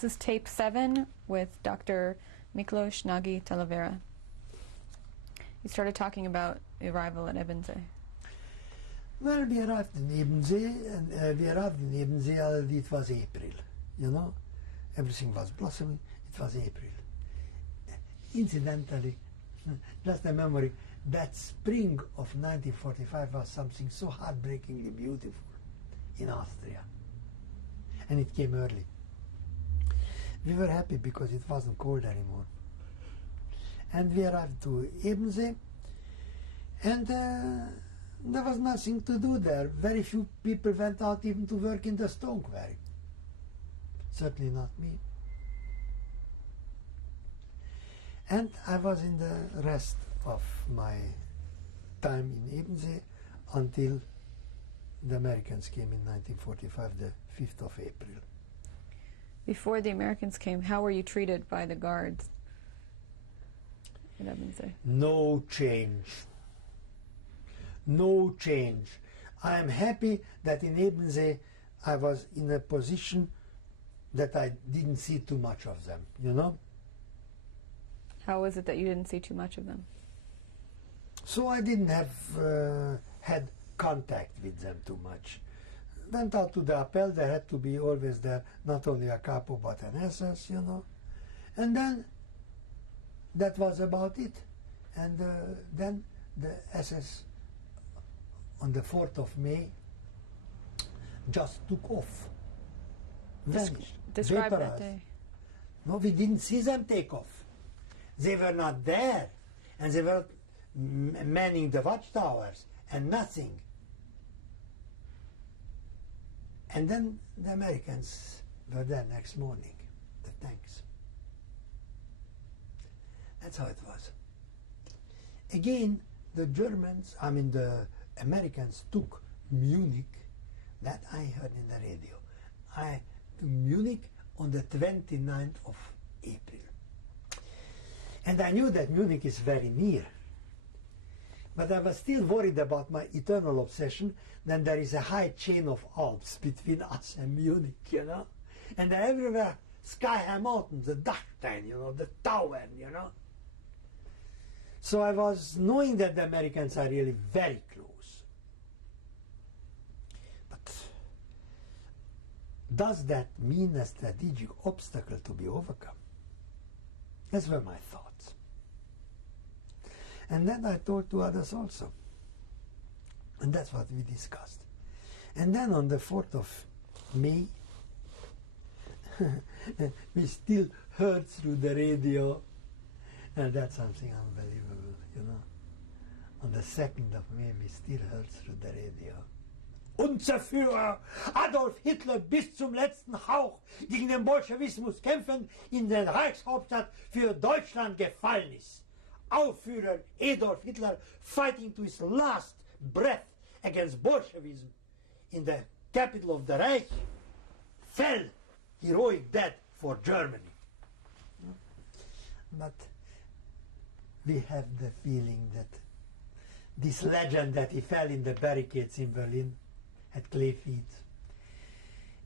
This is tape 7 with Dr. Miklos Talavera. He started talking about the arrival at Ebensee. Well, we arrived in Ebensee, and it was April, you know. Everything was blossoming, it was April. Incidentally, just a memory, that spring of 1945 was something so heartbreakingly beautiful in Austria. And it came early. We were happy because it wasn't cold anymore. And we arrived to Ebensee, and there was nothing to do there. Very few people went out even to work in the stone quarry. Certainly not me. And I was in the rest of my time in Ebensee until the Americans came in 1945, the 5th of April. Before the Americans came, how were you treated by the guards at Ebensee? No change. No change. I am happy that in Ebensee I was in a position that I didn't see too much of them, you know? How was it that you didn't see too much of them? So I didn't have had contact with them too much. Went out to the appel, there had to be always there not only a capo but an SS, you know. And then that was about it. And then the SS on the 4th of May just took off. Vanished. Describe that Vaporized. day. No, we didn't see them take off. They were not there, and they were manning the watchtowers, and nothing. And then the Americans were there next morning, the tanks. That's how it was. Again, the Americans took Munich, that I heard in the radio. To Munich on the 29th of April. And I knew that Munich is very near. But I was still worried about my eternal obsession that there is a high chain of Alps between us and Munich, you know. And everywhere, sky-high mountains, the Dachstein, you know, the tower, you know. So I was knowing that the Americans are really very close. But does that mean a strategic obstacle to be overcome? Those were my thoughts. And then I told to others also. And that's what we discussed. And then on the 4th of May, we still heard through the radio, and that's something unbelievable, you know. On the 2nd of May, we still heard through the radio. Unser Führer Adolf Hitler bis zum letzten Hauch gegen den Bolschewismus kämpfen in der Reichshauptstadt für Deutschland gefallen ist. Our Führer Adolf Hitler fighting to his last breath against Bolshevism in the capital of the Reich fell heroic death for Germany. But we have the feeling that this legend that he fell in the barricades in Berlin at clay feet,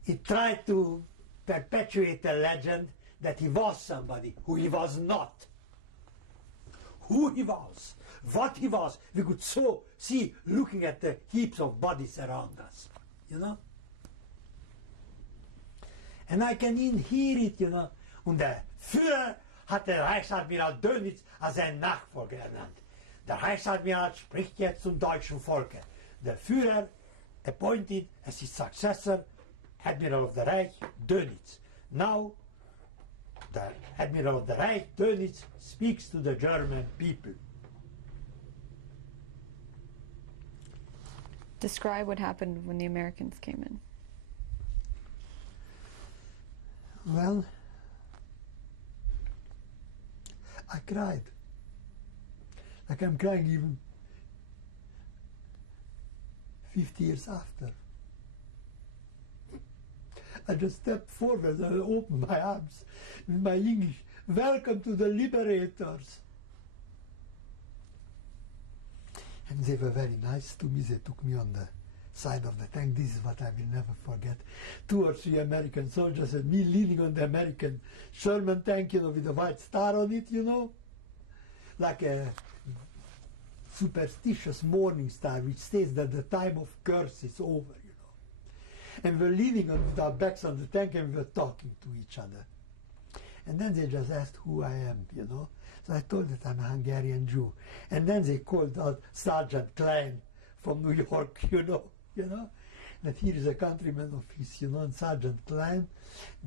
it tried to perpetuate the legend that he was somebody who he was not. Who he was, what he was, we could so see looking at the heaps of bodies around us, you know. And I can even hear it, you know. Und der Führer hat der Reichsadmiral Dönitz als seinen Nachfolger ernannt. Der Reichsadmiral spricht jetzt zum deutschen Volke. Der Führer appointed as his successor Admiral of the Reich Dönitz. Now the Admiral of the Reich Dönitz speaks to the German people. Describe what happened when the Americans came in. Well, I cried. Like I'm crying even 50 years after. I just stepped forward and opened my arms with my English. Welcome to the liberators. And they were very nice to me. They took me on the side of the tank. This is what I will never forget. 2 or 3 American soldiers and me leaning on the American Sherman tank, with a white star on it, like a superstitious morning star which says that the time of curse is over, And we're leaning on with our backs on the tank and we're talking to each other. And then they just asked who I am, So I told that I'm a Hungarian Jew. And then they called out Sergeant Klein from New York, That here is a countryman of his, and Sergeant Klein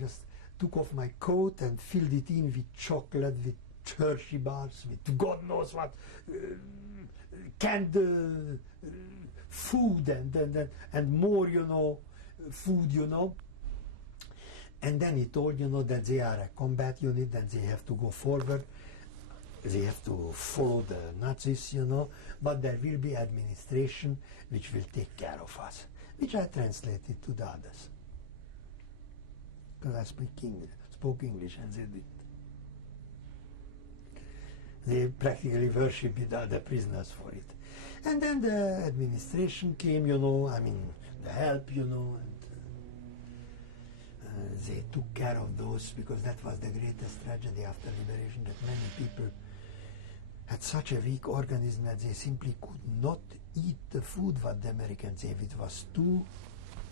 just took off my coat and filled it in with chocolate, with Hershey bars, with God knows what, canned food and more, food, And then he told, that they are a combat unit and they have to go forward. They have to follow the Nazis, but there will be administration which will take care of us, which I translated to the others. Because I spoke English and they did. They practically worshipped the other prisoners for it. And then the administration came, the help, and they took care of those, because that was the greatest tragedy after liberation, that many people had such a weak organism that they simply could not eat the food what the Americans gave. It was too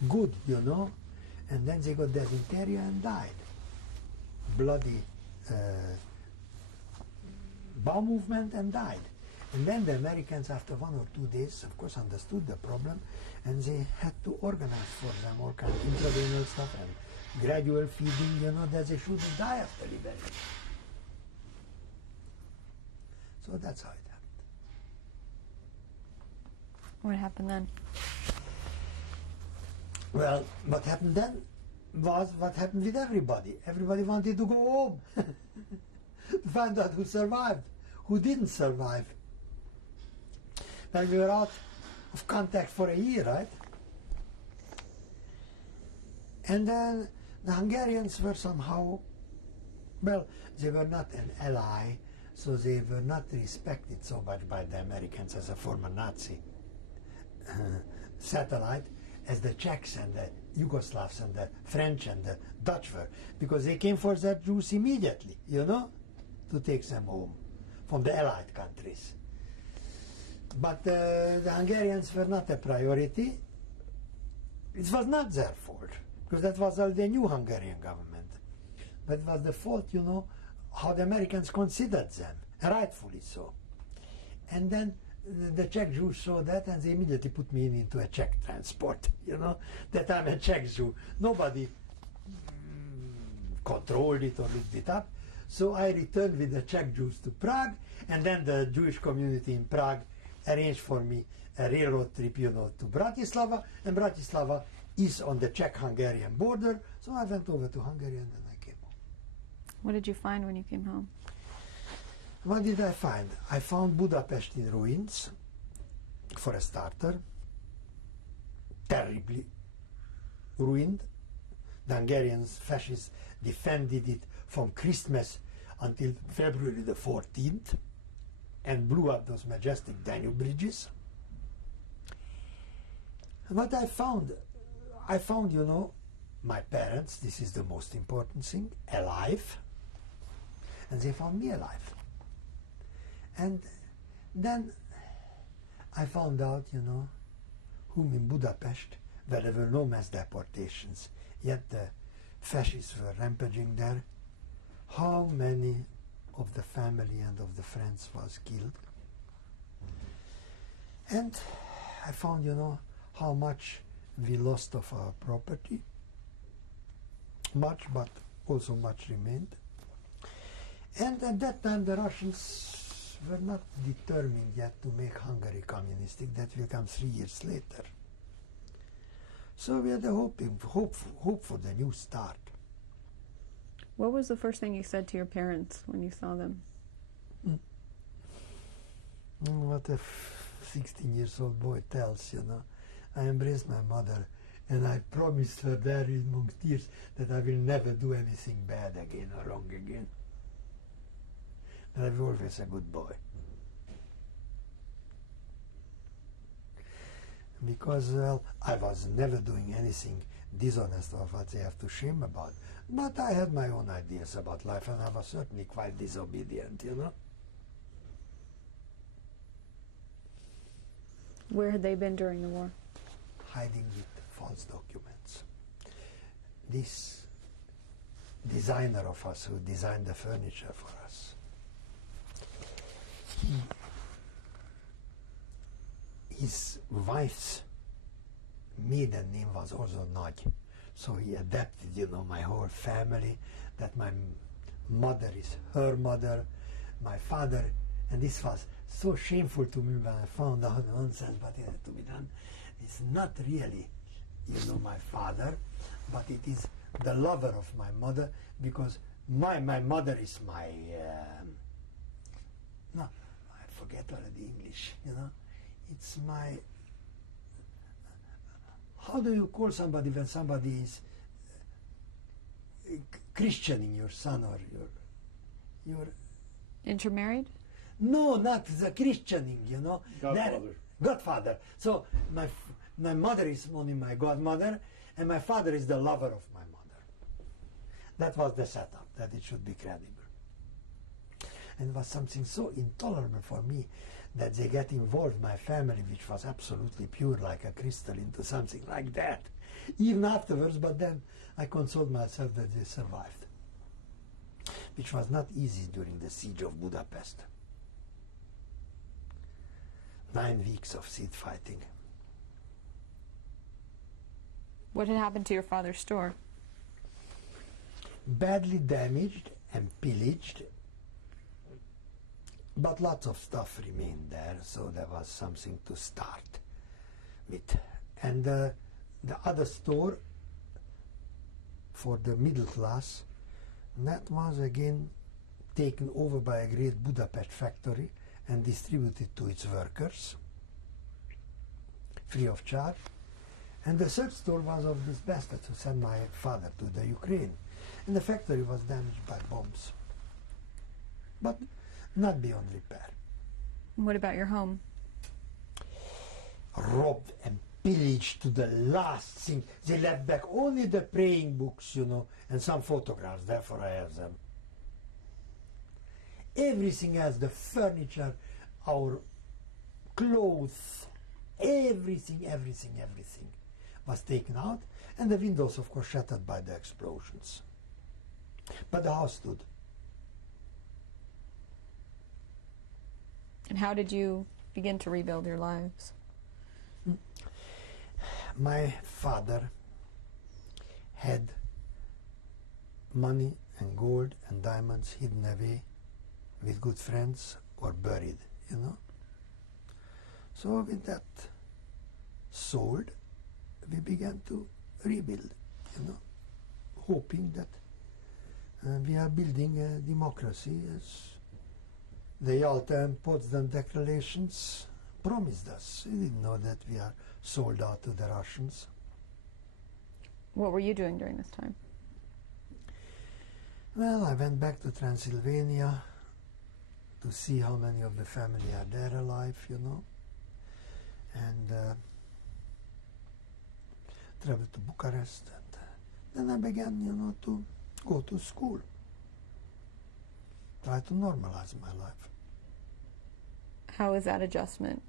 good, and then they got dysentery and died. Bloody bowel movement and died. And then the Americans, after 1 or 2 days, of course, understood the problem, and they had to organize for them all kind of intravenous stuff and gradual feeding, that they shouldn't die after liberation. So that's how it happened. What happened then? Well, what happened then was what happened with everybody. Everybody wanted to go home to find out who survived, who didn't survive. When we were out of contact for a year, right? And then the Hungarians were somehow, they were not an ally, so they were not respected so much by the Americans as a former Nazi satellite as the Czechs and the Yugoslavs and the French and the Dutch were, because they came for their Jews immediately, to take them home from the Allied countries. But the Hungarians were not a priority. It was not their fault, because that was all the new Hungarian government. But it was the fault, how the Americans considered them, and rightfully so. And then the Czech Jews saw that, and they immediately put me into a Czech transport, that I'm a Czech Jew. Nobody controlled it or looked it up. So I returned with the Czech Jews to Prague, and then the Jewish community in Prague arranged for me a railroad trip, to Bratislava, and Bratislava is on the Czech-Hungarian border, so I went over to Hungary and then I came home. What did you find when you came home? What did I find? I found Budapest in ruins, for a starter, terribly ruined. The Hungarians, fascists, defended it from Christmas until February the 14th and blew up those majestic Danube bridges. What I found, my parents, this is the most important thing, alive, and they found me alive. And then I found out, whom in Budapest, where there were no mass deportations, yet the fascists were rampaging there, how many of the family and of the friends was killed. And I found, how much we lost of our property. Much, but also much remained. And at that time the Russians were not determined yet to make Hungary communistic. That will come 3 years later. So we had a hope for the new start. What was the first thing you said to your parents when you saw them? What a 16-year-old boy tells, I embraced my mother and I promised her there amongst tears that I will never do anything bad again or wrong again. That I was always a good boy. because I was never doing anything dishonest or what they have to shame about. But I had my own ideas about life, and I was certainly quite disobedient, you know. Where had they been during the war? Hiding with false documents. This designer of us who designed the furniture for us, his wife's maiden name was also Nagy. So he adapted, you know, my whole family, that my mother is her mother, my father, and this was so shameful to me when I found out nonsense, but it had to be done. It's not really, you know, my father, but it is the lover of my mother, because my mother is my, no, I forget already English, you know. It's my, how do you call somebody when somebody is Christianing your son or your Intermarried? no, not the Christianing, you know. Godfather. Godfather. So my mother is only my godmother, and my father is the lover of my mother. That was the setup, that it should be credible. And it was something so intolerable for me that they get involved, my family, which was absolutely pure like a crystal, into something like that. Even afterwards, but then I consoled myself that they survived, which was not easy during the siege of Budapest. 9 weeks of siege fighting. What had happened to your father's store? Badly damaged and pillaged, but lots of stuff remained there, so there was something to start with. And the other store for the middle class, that was again taken over by a great Budapest factory and distributed to its workers free of charge. And the third store was of this bastard who sent my father to the Ukraine. And the factory was damaged by bombs, but not beyond repair. What about your home? Robbed and pillaged to the last thing. They left back only the praying books, you know, and some photographs, therefore I have them. Everything else, the furniture, our clothes, everything was taken out, and the windows, of course, shattered by the explosions. But the house stood. And how did you begin to rebuild your lives? My father had money and gold and diamonds hidden away with good friends or buried, you know. So with that sold, we began to rebuild, you know, hoping that we are building a democracy as the Yalta and Potsdam declarations promised us. We didn't know that we are sold out to the Russians. What were you doing during this time? Well, I went back to Transylvania to see how many of the family are there alive, you know, and traveled to Bucharest, and then I began, you know, to go to school, try to normalize my life. How was that adjustment?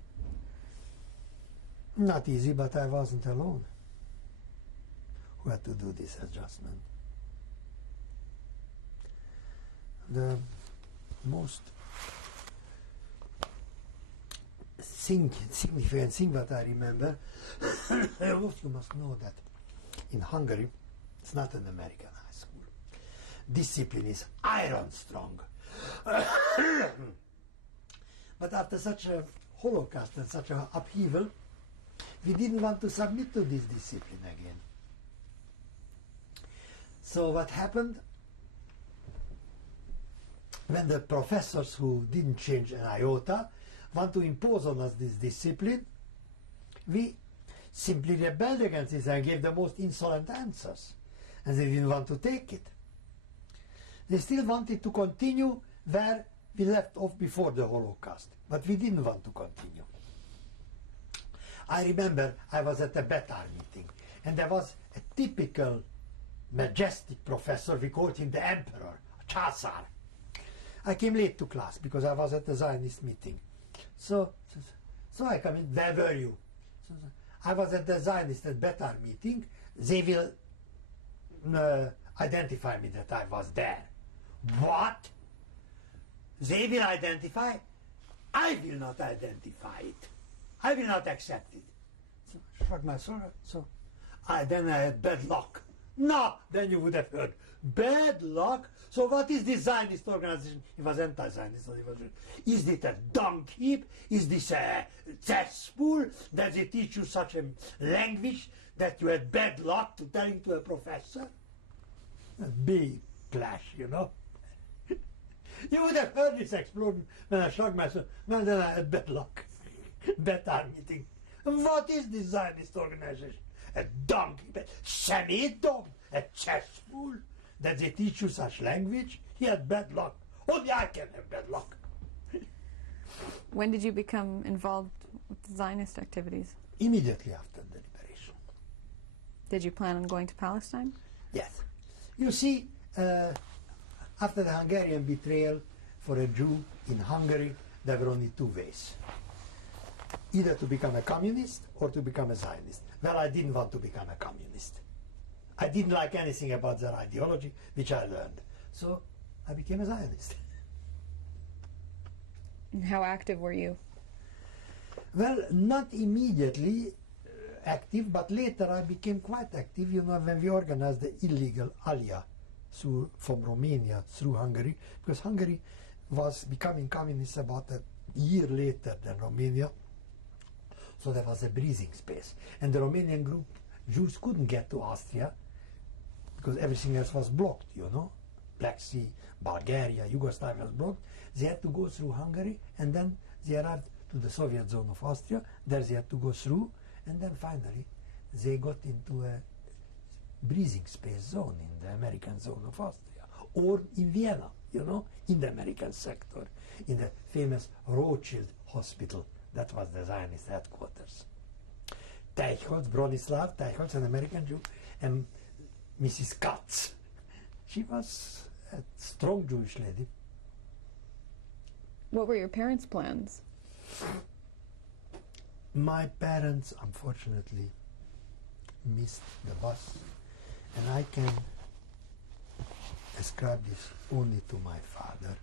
Not easy, but I wasn't alone who had to do this adjustment. The most significant thing that I remember, you must know that in Hungary, it's not an American high school. Discipline is iron strong. But after such a Holocaust and such an upheaval, we didn't want to submit to this discipline again. So what happened? When the professors who didn't change an iota want to impose on us this discipline, we simply rebelled against it and gave the most insolent answers. And they didn't want to take it. They still wanted to continue where we left off before the Holocaust, but we didn't want to continue. I remember I was at a Betar meeting, and there was a typical majestic professor, we called him the emperor, Chasar. I came late to class because I was at the Zionist meeting. So I come in, where were you? I was at the Zionist at Betar meeting. They will identify me that I was there. What? They will identify? I will not identify it. I will not accept it. So I shrugged my shoulders. So then I had bad luck. No, then you would have heard. Bad luck? So what is this Zionist organization? It was anti-Zionist. Is it a dung heap? Is this a cesspool? Does they teach you such a language that you had bad luck to telling to a professor? A big clash, you know. You would have heard this explosion when I shrugged myself. Well, then I had bad luck. Betar meeting. What is this Zionist organization? A dung heap, a semi-dom, a cesspool? That they teach you such language? He had bad luck. Only I can have bad luck. When did you become involved with the Zionist activities? Immediately after the liberation. Did you plan on going to Palestine? Yes. You see, after the Hungarian betrayal for a Jew in Hungary, there were only two ways. Either to become a communist or to become a Zionist. Well, I didn't want to become a communist. I didn't like anything about their ideology, which I learned. So I became a Zionist. And how active were you? Well, not immediately active, but later I became quite active, you know, when we organized the illegal Aliyah from Romania through Hungary, because Hungary was becoming communist about a year later than Romania, so there was a breathing space. And the Romanian group, Jews couldn't get to Austria, because everything else was blocked, you know. Black Sea, Bulgaria, Yugoslavia was blocked. They had to go through Hungary, and then they arrived to the Soviet zone of Austria. There they had to go through, and then finally they got into a breathing space zone in the American zone of Austria, or in Vienna, you know, in the American sector, in the famous Rothschild Hospital. That was the Zionist headquarters. Teichholz, Bronislav Teichholz, an American Jew, and Mrs. Katz. She was a strong Jewish lady. What were your parents' plans? My parents, unfortunately, missed the bus, and I can ascribe this only to my father,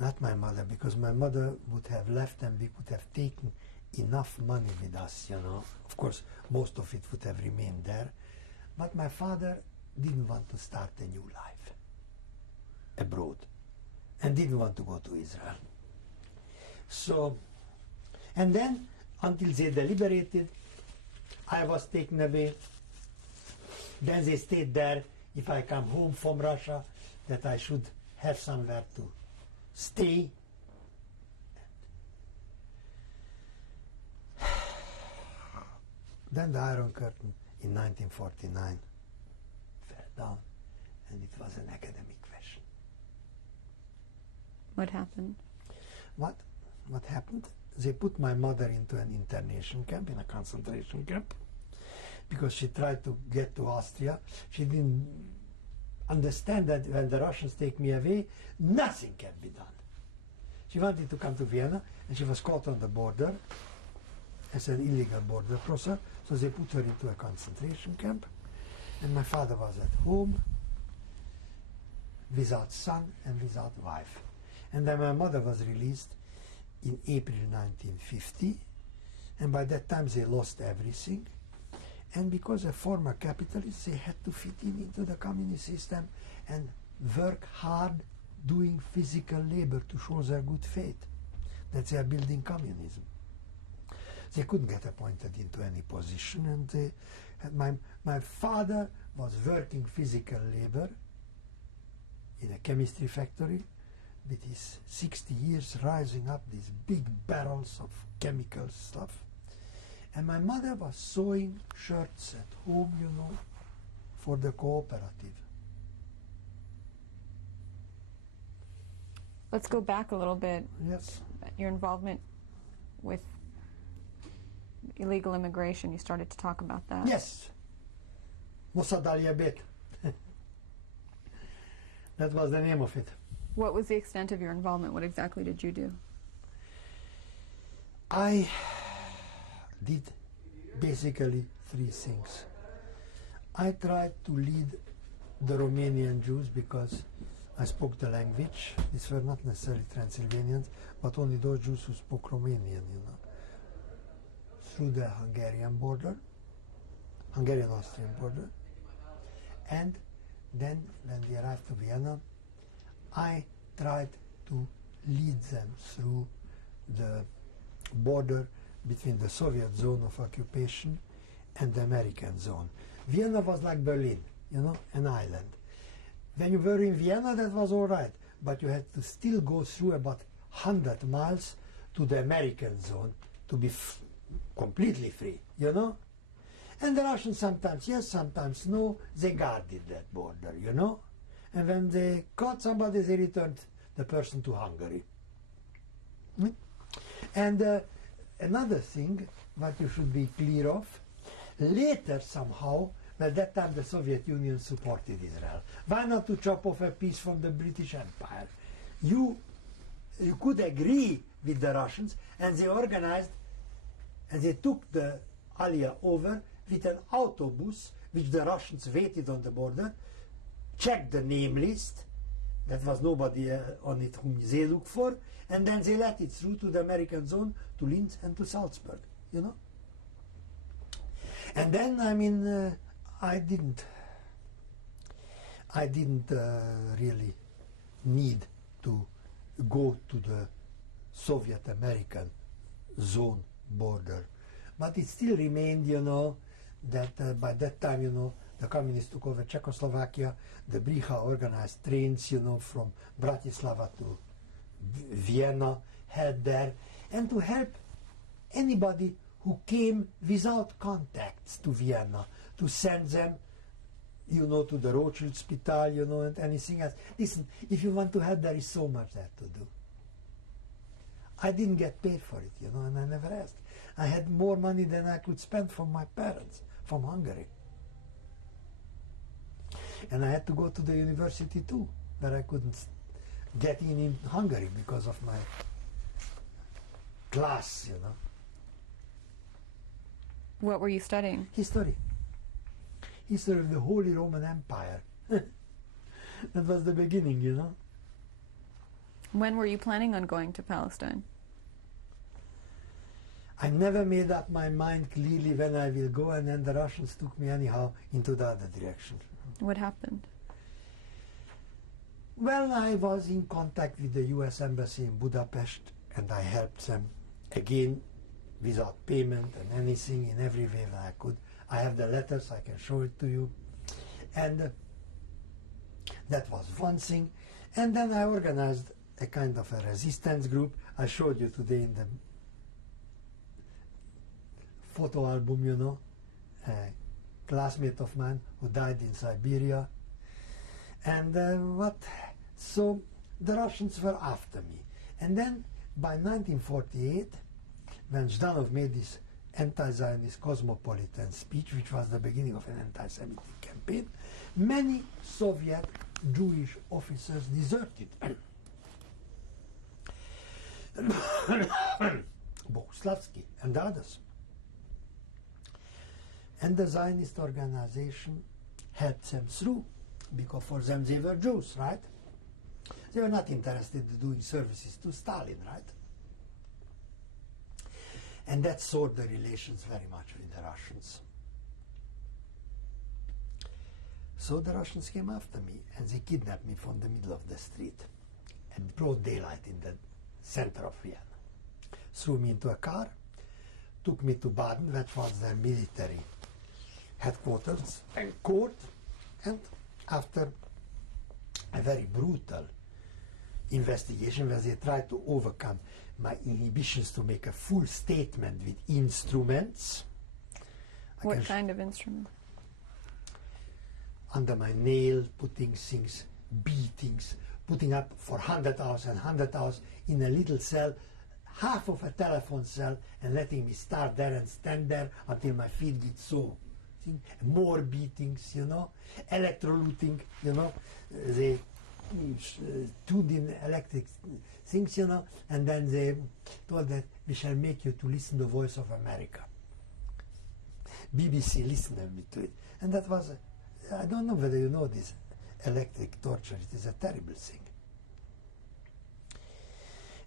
not my mother, because my mother would have left and we could have taken enough money with us, you know. Of course, most of it would have remained there, but my father didn't want to start a new life abroad and didn't want to go to Israel. So, and then until they deliberated, I was taken away. Then they stayed there, if I come home from Russia, that I should have somewhere to stay. Then the Iron Curtain in 1949 fell down, and it was an academic question. What happened? What happened? They put my mother into an internation camp, in a concentration camp, because she tried to get to Austria. She didn't understand that when the Russians take me away, nothing can be done. She wanted to come to Vienna, and she was caught on the border as an illegal border crosser, so they put her into a concentration camp, and my father was at home without son and without wife. And then my mother was released in April 1950, and by that time they lost everything, and because of former capitalists, they had to fit into the communist system and work hard doing physical labor to show their good faith that they are building communism. They couldn't get appointed into any position, and my father was working physical labor in a chemistry factory with his 60 years rising up these big barrels of chemical stuff. And my mother was sewing shirts at home, you know, for the cooperative. Let's go back a little bit. Yes. Your involvement with illegal immigration. You started to talk about that. Yes. Mossadalya Bet. That was the name of it. What was the extent of your involvement? What exactly did you do? I did basically three things. I tried to lead the Romanian Jews because I spoke the language. These were not necessarily Transylvanians, but only those Jews who spoke Romanian, through the Hungarian border, Hungarian-Austrian border. And then when they arrived to Vienna, I tried to lead them through the border between the Soviet zone of occupation and the American zone. Vienna was like Berlin, an island. When you were in Vienna, that was all right, but you had to still go through about 100 miles to the American zone to be completely free, And the Russians sometimes yes, sometimes no, they guarded that border, And when they caught somebody, they returned the person to Hungary. And another thing, what you should be clear of, later somehow, at that time the Soviet Union supported Israel. Why not to chop off a piece from the British Empire? You could agree with the Russians, and they organized, and they took the Aliyah over with an autobus, which the Russians waited on the border, checked the name list, that was nobody on it whom they looked for, and then they let it through to the American zone, to Linz and to Salzburg, And then, I didn't really need to go to the Soviet-American zone border. But it still remained, that by that time, the communists took over Czechoslovakia, the Bricha organized trains, from Bratislava to Vienna, held there, and to help anybody who came without contacts to Vienna, to send them, to the Rothschild Spital, and anything else. Listen, if you want to help, there is so much there to do. I didn't get paid for it, and I never asked. I had more money than I could spend from my parents, from Hungary. And I had to go to the university too, where I couldn't get in Hungary because of my class, What were you studying? History. History of the Holy Roman Empire. That was the beginning, When were you planning on going to Palestine? I never made up my mind clearly when I will go, and then the Russians took me anyhow into the other direction. What happened? Well, I was in contact with the US Embassy in Budapest, and I helped them, again, without payment and anything, in every way that I could. I have the letters, I can show it to you. And that was one thing. And then I organized a kind of a resistance group. I showed you today in the photo album, a classmate of mine who died in Siberia. And so the Russians were after me. And then by 1948, when Zhdanov made this anti-Zionist cosmopolitan speech, which was the beginning of an anti-Semitic campaign, many Soviet Jewish officers deserted. Bohuslavsky and others. And the Zionist organization helped them through, because for them they were Jews, right? They were not interested in doing services to Stalin, right? And that soured the relations very much with the Russians. So the Russians came after me, and they kidnapped me from the middle of the street at broad daylight in the center of Vienna. Threw me into a car, took me to Baden, that was their military headquarters and court, and after a very brutal investigation where they tried to overcome my inhibitions to make a full statement with instruments. What kind of instrument? Under my nail, putting things, beatings, putting up for 100 hours and 100 hours in a little cell, half of a telephone cell and letting me start there and stand there until my feet get sore. More beatings, you know, electroluting, you know, they tuned in electric things, you know, and then they told that we shall make you to listen to the voice of America. BBC listened to it. And that was, I don't know whether you know this electric torture, it is a terrible thing.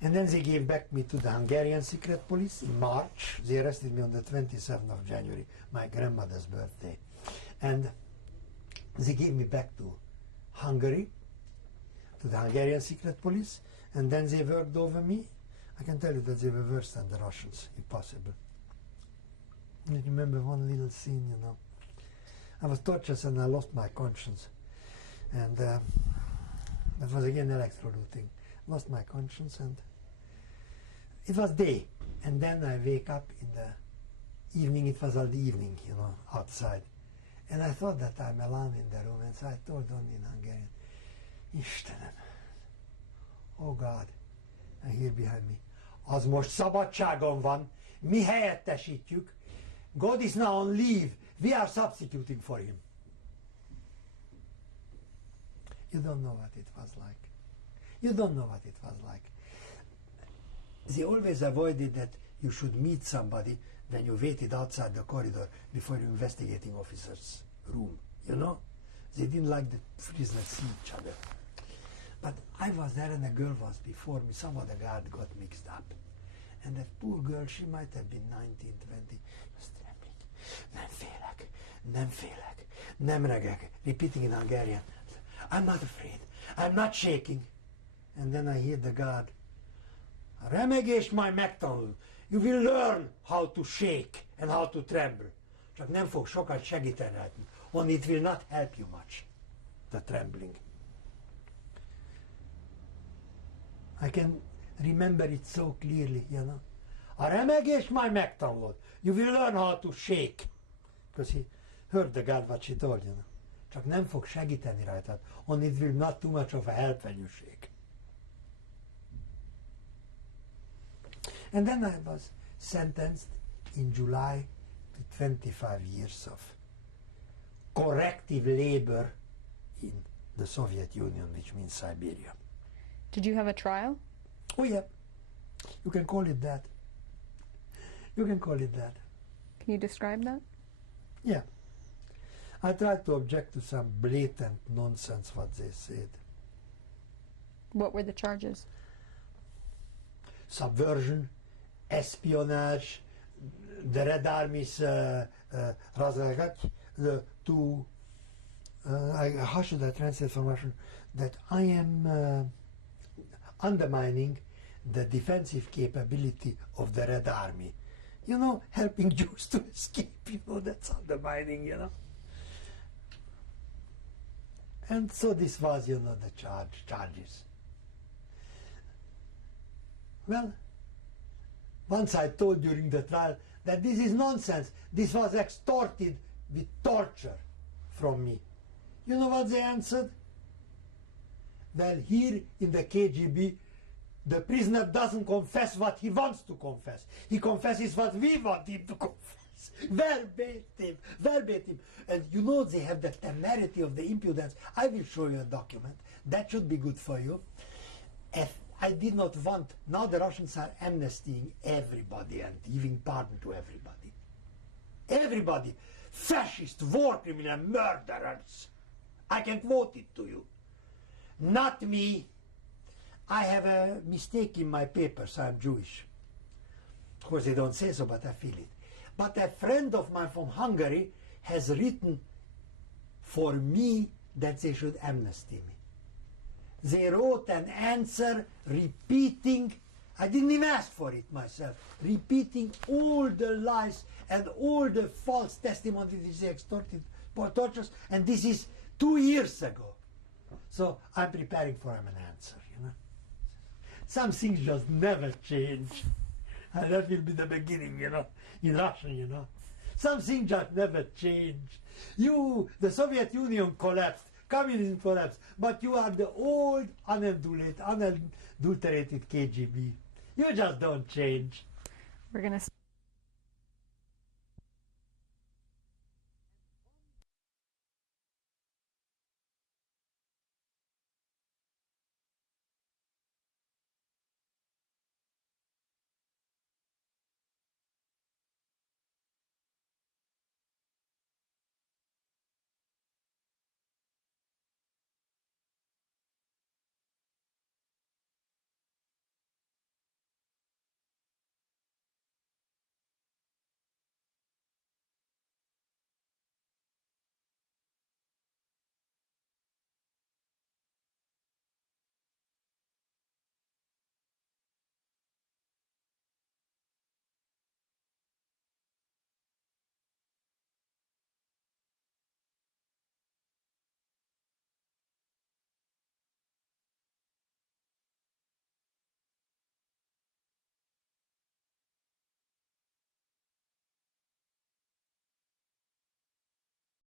And then they gave back me to the Hungarian secret police in March. They arrested me on the 27th of January, my grandmother's birthday. And they gave me back to Hungary, to the Hungarian secret police, and then they worked over me. I can tell you that they were worse than the Russians, if possible. I remember one little scene, you know. I was tortured and I lost my conscience. And that was again electroluting. Lost my conscience, and it was day. And then I wake up in the evening, it was all the evening, you know, outside. And I thought that I'm alone in the room, and so I told on in Hungarian, Istenem, oh God, and here behind me, az most szabadságon van, mi helyettesítjük, God is now on leave, we are substituting for him. You don't know what it was like. You don't know what it was like. They always avoided that you should meet somebody when you waited outside the corridor before your investigating officer's room, you know? They didn't like the prisoners see each other. But I was there and a girl was before me. Some of the guard got mixed up. And that poor girl, she might have been 19, 20, was trembling. Nem félek, nem félek, nem regek. Repeating in Hungarian. I'm not afraid, I'm not shaking. And then I hear the guard, remegés majd megtanul. You will learn how to shake and how to tremble. Csak nem fog sokat segíteni. Only it will not help you much, the trembling. I can remember it so clearly, you know. A remegés majd megtanulod. You will learn how to shake. Because he heard the guard what she told, you know. Csak nem fog segíteni rajtad. Only it will not too much of a help when you shake. And then I was sentenced in July to 25 years of corrective labor in the Soviet Union, which means Siberia. Did you have a trial? Oh yeah, you can call it that. You can call it that. Can you describe that? Yeah. I tried to object to some blatant nonsense what they said. What were the charges? Subversion, espionage, the Red Army's how should I translate from Russian? That I am undermining the defensive capability of the Red Army. You know, helping Jews to escape, you know, that's undermining, you know. And so this was, you know, the charges. Well, once I told during the trial that this is nonsense. This was extorted with torture from me. You know what they answered? Well, here in the KGB, the prisoner doesn't confess what he wants to confess. He confesses what we want him to confess. Verbatim, verbatim. And you know they have the temerity of the impudence. I will show you a document. That should be good for you. If I did not want, now the Russians are amnestying everybody and giving pardon to everybody. Everybody. Fascist, war criminal, murderers. I can quote it to you. Not me. I have a mistake in my papers. I'm Jewish. Of course, they don't say so, but I feel it. But a friend of mine from Hungary has written for me that they should amnesty me. They wrote an answer repeating, I didn't even ask for it myself, repeating all the lies and all the false testimony that they extorted for tortures, and this is 2 years ago. So I'm preparing for him an answer, you know. Some things just never change. And that will be the beginning, you know, in Russian, you know. Some things just never change. You, the Soviet Union collapsed, communism collapsed, but you are the old, unadulterated KGB. You just don't change. We're gonna